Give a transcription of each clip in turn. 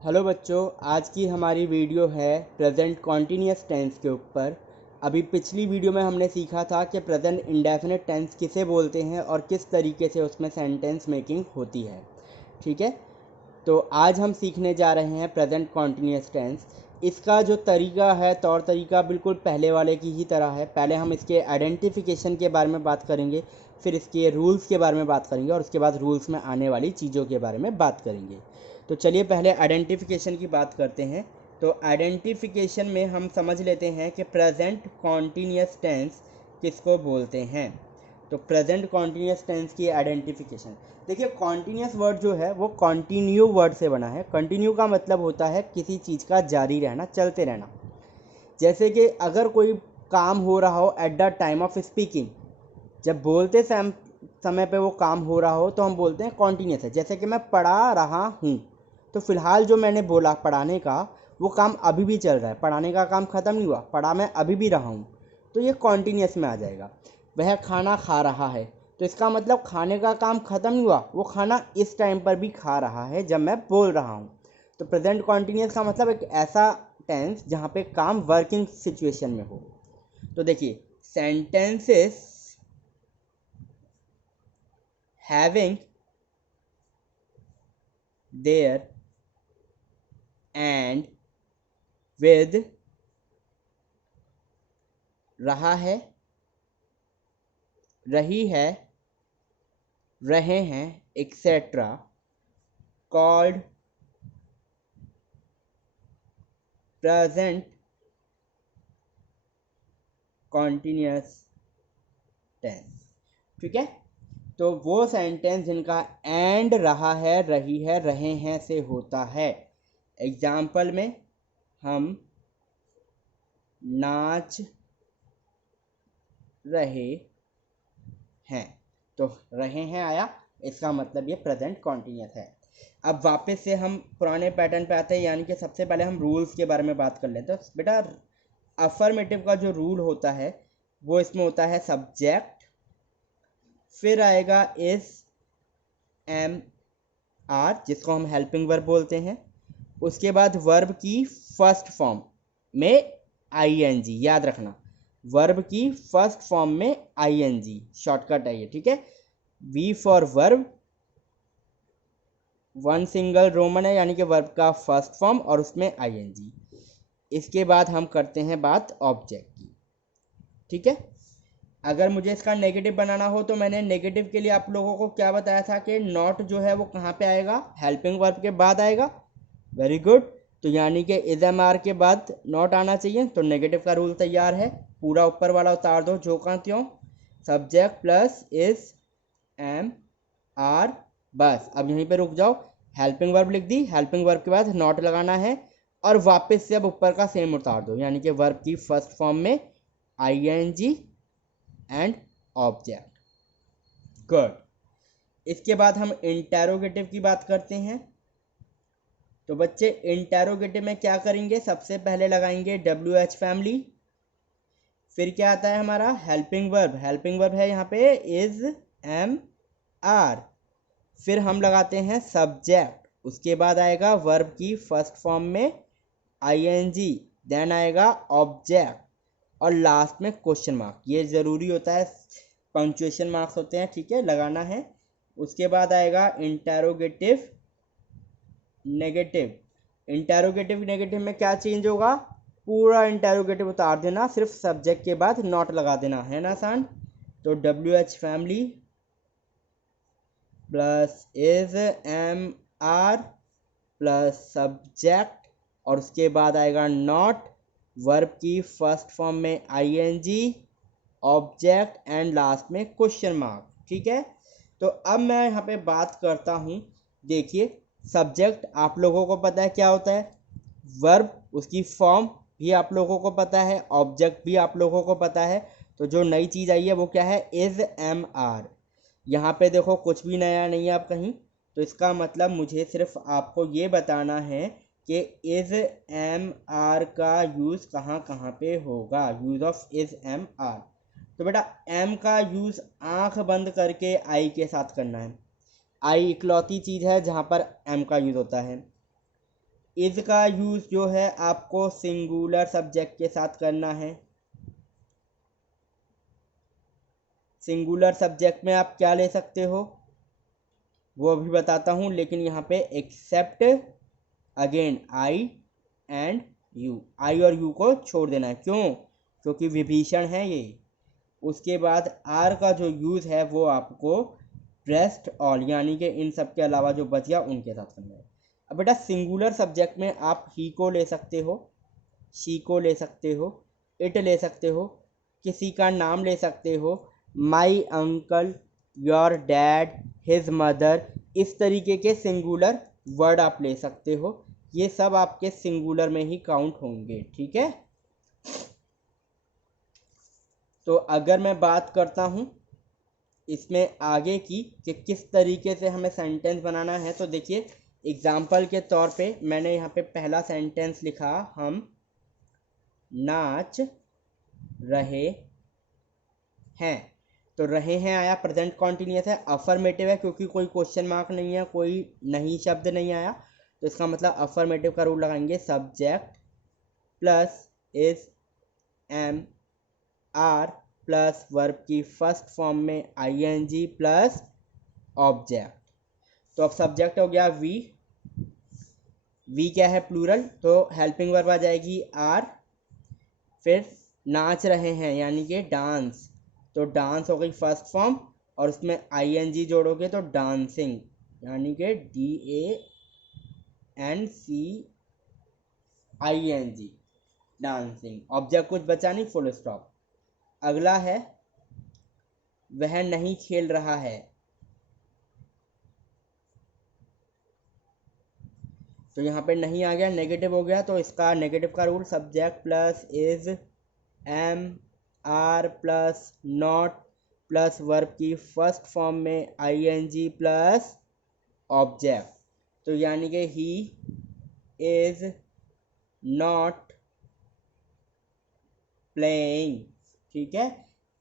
Hello बच्चों, आज की हमारी वीडियो है प्रेजेंट कॉन्टीन्यूअस टेंस के ऊपर। अभी पिछली वीडियो में हमने सीखा था कि प्रेजेंट इंडेफिनिट टेंस किसे बोलते हैं और किस तरीके से उसमें सेंटेंस मेकिंग होती है। ठीक है, तो आज हम सीखने जा रहे हैं प्रेजेंट कॉन्टीन्यूअस टेंस। इसका जो तरीका है, तौर तरीका बिल्कुल पहले वाले की ही तरह है। पहले हम इसके आइडेंटिफिकेशन के बारे में बात करेंगे, फिर इसके रूल्स के बारे में बात करेंगे और उसके बाद रूल्स में आने वाली चीज़ों के बारे में बात करेंगे। तो चलिए पहले आइडेंटिफिकेशन की बात करते हैं। तो आइडेंटिफिकेशन में हम समझ लेते हैं कि प्रेजेंट कॉन्टीन्यूअस टेंस किसको बोलते हैं। तो प्रेजेंट कॉन्टीन्यूअस टेंस की आइडेंटिफिकेशन देखिए, कॉन्टीन्यूअस वर्ड जो है वो कॉन्टिन्यू वर्ड से बना है। कंटिन्यू का मतलब होता है किसी चीज़ का जारी रहना, चलते रहना। जैसे कि अगर कोई काम हो रहा हो at the time of speaking, जब बोलते समय पे वो काम हो रहा हो तो हम बोलते हैं कॉन्टीन्यूअस है। जैसे कि मैं पढ़ा रहा हूँ, तो फिलहाल जो मैंने बोला पढ़ाने का, वो काम अभी भी चल रहा है। पढ़ाने का काम ख़त्म नहीं हुआ, पढ़ा मैं अभी भी रहा हूँ, तो ये कॉन्टीन्यूअस में आ जाएगा। वह खाना खा रहा है, तो इसका मतलब खाने का काम ख़त्म नहीं हुआ, वो खाना इस टाइम पर भी खा रहा है जब मैं बोल रहा हूँ। तो प्रेजेंट कॉन्टीन्यूअस का मतलब एक ऐसा टेंस जहाँ पे काम वर्किंग सिचुएशन में हो। तो देखिए, sentences having there and with रहा है, रही है, रहे हैं, etcetera called present continuous tense. ठीक है, तो वो सेंटेंस जिनका एंड रहा है, रही है, रहे हैं से होता है। एग्जाम्पल में हम नाच रहे हैं, तो रहे हैं आया, इसका मतलब ये प्रेजेंट कॉन्टीन्यूअस है। अब वापस से हम पुराने पैटर्न पे आते हैं, यानी कि सबसे पहले हम रूल्स के बारे में बात कर लेते हैं। तो बेटा, अफर्मेटिव का जो रूल होता है वो इसमें होता है सब्जेक्ट, फिर आएगा इज एम आर, जिसको हम हेल्पिंग वर्ब बोलते हैं। उसके बाद वर्ब की फर्स्ट फॉर्म में आईएनजी, याद रखना, वर्ब की फर्स्ट फॉर्म में आईएनजी, शॉर्टकट है ये। ठीक है, V for verb, one single roman है, यानी कि वर्ब का फर्स्ट फॉर्म और उसमें आईएनजी। इसके बाद हम करते हैं बात ऑब्जेक्ट की। ठीक है, अगर मुझे इसका नेगेटिव बनाना हो तो मैंने नेगेटिव के लिए आप लोगों को क्या बताया था कि नॉट जो है वो कहाँ पे आएगा, हेल्पिंग वर्ब के बाद आएगा। वेरी गुड, तो यानी कि इज एम आर के बाद नॉट आना चाहिए। तो नेगेटिव का रूल तैयार है, पूरा ऊपर वाला उतार दो जो का त्यों, subject plus is am are, बस अब यहीं पे रुक जाओ। हेल्पिंग वर्ब लिख दी, हेल्पिंग वर्ब के बाद नॉट लगाना है और वापस से अब ऊपर का सेम उतार दो, यानी कि वर्ब की फर्स्ट फॉर्म में आईएनजी एंड ऑब्जेक्ट। गुड, इसके बाद हम इंटेरोगेटिव की बात करते हैं। तो बच्चे, इंटेरोगेटिव में क्या करेंगे, सबसे पहले लगाएंगे डब्ल्यू एच फैमिली, फिर क्या आता है हमारा हेल्पिंग वर्ब, हेल्पिंग वर्ब है यहाँ पे इज एम आर, फिर हम लगाते हैं सब्जेक्ट, उसके बाद आएगा वर्ब की फर्स्ट फॉर्म में आईएनजी, देन आएगा ऑब्जेक्ट और लास्ट में क्वेश्चन मार्क। ये ज़रूरी होता है, पंक्चुएशन मार्क्स होते हैं, ठीक है, लगाना है। उसके बाद आएगा इंटेरोगेटिव नेगेटिव। इंटेरोगेटिव नेगेटिव में क्या चेंज होगा, पूरा इंटेरोगेटिव उतार देना, सिर्फ सब्जेक्ट के बाद नॉट लगा देना, है ना आसान। तो W H family plus is am are plus subject और उसके बाद आएगा नॉट, वर्ब की फर्स्ट फॉर्म में आईएनजी, ऑब्जेक्ट एंड लास्ट में क्वेश्चन मार्क। ठीक है, तो अब मैं यहाँ पे बात करता हूँ। देखिए, सब्जेक्ट आप लोगों को पता है क्या होता है, वर्ब उसकी फॉर्म भी आप लोगों को पता है, ऑब्जेक्ट भी आप लोगों को पता है। तो जो नई चीज़ आई है वो क्या है, इज एम आर। यहाँ पे देखो कुछ भी नया नहीं है आप कहीं, तो इसका मतलब मुझे सिर्फ आपको ये बताना है कि इज एम आर का यूज़ कहाँ कहाँ पे होगा, use of is am are. तो बेटा, एम का यूज़ आंख बंद करके आई के साथ करना है। आई इकलौती चीज़ है जहाँ पर एम का यूज़ होता है। इज का यूज जो है आपको सिंगुलर सब्जेक्ट के साथ करना है। सिंगुलर सब्जेक्ट में आप क्या ले सकते हो वो अभी बताता हूँ, लेकिन यहाँ पे except again I and you, I और यू को छोड़ देना है। क्यों? क्योंकि विभीषण है ये। उसके बाद आर का जो यूज़ है वो आपको रेस्ट ऑल यानी कि इन सब के अलावा जो बच गया उनके साथ करना है। अब बेटा सिंगुलर सब्जेक्ट में आप ही को ले सकते हो, शी को ले सकते हो, इट ले सकते हो, किसी का नाम ले सकते हो, my uncle, your dad, his mother, इस तरीके के सिंगुलर वर्ड आप ले सकते हो। ये सब आपके सिंगुलर में ही काउंट होंगे, ठीक है। तो अगर मैं बात करता हूँ इसमें आगे की कि किस तरीके से हमें सेंटेंस बनाना है, तो देखिए एग्जाम्पल के तौर पे मैंने यहाँ पे पहला सेंटेंस लिखा, हम नाच रहे हैं। तो रहे हैं आया, प्रेजेंट कॉन्टिन्यूअस है, अफर्मेटिव है क्योंकि कोई क्वेश्चन मार्क नहीं है, कोई नहीं शब्द नहीं आया, तो इसका मतलब अफर्मेटिव का रूल लगाएंगे। Subject plus is am are plus verb की फर्स्ट फॉर्म में आईएनजी प्लस ऑब्जेक्ट। तो अब सब्जेक्ट हो गया वी, वी क्या है प्लूरल, तो हेल्पिंग वर्ब आ जाएगी आर। फिर नाच रहे हैं यानी कि डांस, तो डांस हो गई फर्स्ट फॉर्म, और उसमें आईएनजी जोड़ोगे तो डांसिंग यानी कि DANCING, डांसिंग। ऑब्जेक्ट कुछ बचा नहीं, फुल स्टॉप। अगला है वह नहीं खेल रहा है, तो यहाँ पे नहीं आ गया, नेगेटिव हो गया, तो इसका नेगेटिव का rule subject plus is am are plus not plus verb की फर्स्ट फॉर्म में आईएनजी प्लस ऑब्जेक्ट, तो यानी कि ही इज नॉट प्लेइंग, ठीक है।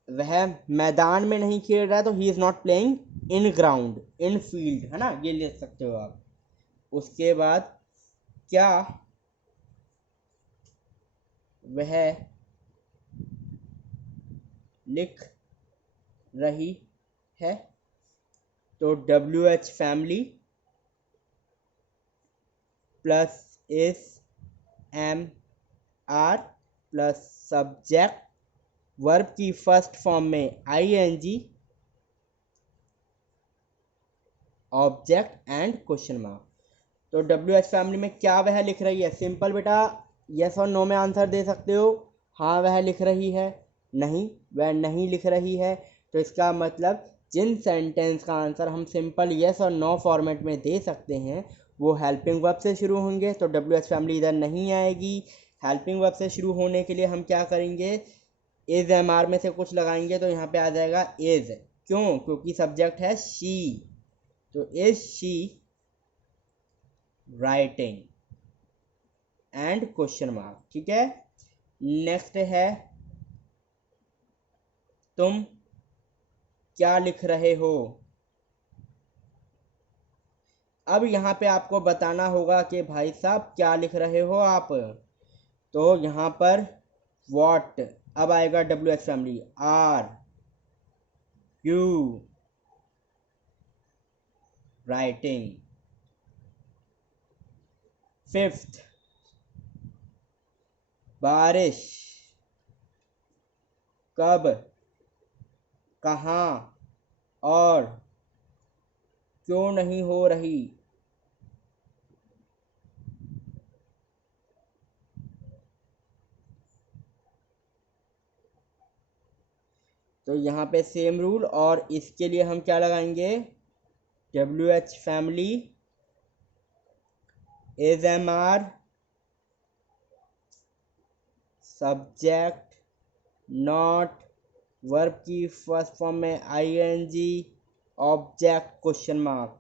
वह मैदान में नहीं खेल रहा है तो he is not playing in ground, in field, है ना, ये ले सकते हो आप। उसके बाद क्या वह लिख रही है, तो WH family plus is am are plus subject verb की फर्स्ट फॉर्म में I N G object and question mark. तो WH फैमिली में क्या वह लिख रही है, सिंपल बेटा, यस और नो में आंसर दे सकते हो। हाँ वह लिख रही है, नहीं वह नहीं लिख रही है, तो इसका मतलब जिन सेंटेंस का आंसर हम सिंपल यस और नो फॉर्मेट में दे सकते हैं वो हेल्पिंग वर्ब से शुरू होंगे, तो WH फैमिली इधर नहीं आएगी। हेल्पिंग वर्ब से शुरू होने के लिए हम क्या करेंगे, इज एम आर में से कुछ लगाएंगे, तो यहाँ पे आ जाएगा इज। क्यों? क्योंकि सब्जेक्ट है शी, तो is she writing and question mark, ठीक है। नेक्स्ट है तुम क्या लिख रहे हो। अब यहाँ पे आपको बताना होगा कि भाई साहब क्या लिख रहे हो आप, तो यहाँ पर वॉट, अब आएगा WH family, are you writing. Fifth, बारिश कब, कहाँ और क्यों नहीं हो रही, तो यहाँ पे सेम रूल, और इसके लिए हम क्या लगाएंगे, WH family is am are subject not verb की फर्स्ट फॉर्म में आईएनजी ऑब्जेक्ट क्वेश्चन मार्क।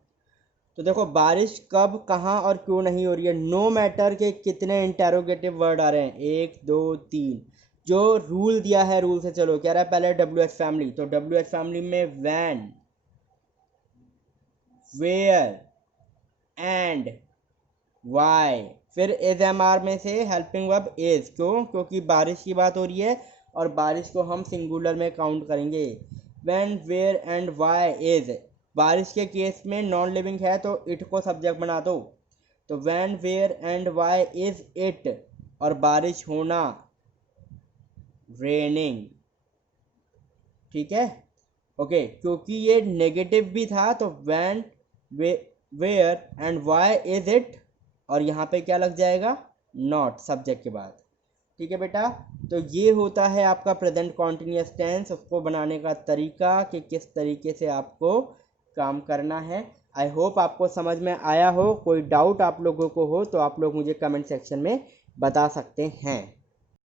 तो देखो बारिश कब कहाँ और क्यों नहीं हो रही है, नो मैटर के कितने इंटेरोगेटिव वर्ड आ रहे हैं, 1 2 3, जो रूल दिया है रूल से चलो, कह रहा है पहले WH फैमिली, तो WH फैमिली में वैन, वेयर एंड वाई। फिर इज एम आर में से हेल्पिंग वर्ब इज, क्यों? क्योंकि बारिश की बात हो रही है और बारिश को हम सिंगुलर में काउंट करेंगे। When, where and why is, बारिश के केस में नॉन लिविंग है तो इट को सब्जेक्ट बना दो, तो when, where and why is it, और बारिश होना रेनिंग। ठीक है, ओके। क्योंकि ये नेगेटिव भी था तो when, where and why is it, और यहाँ पे क्या लग जाएगा? नॉट, सब्जेक्ट के बाद। ठीक है बेटा, तो ये होता है आपका प्रेजेंट कॉन्टिन्यूअस टेंस, उसको बनाने का तरीका कि किस तरीके से आपको काम करना है। आई होप आपको समझ में आया हो। कोई डाउट आप लोगों को हो तो आप लोग मुझे कमेंट सेक्शन में बता सकते हैं।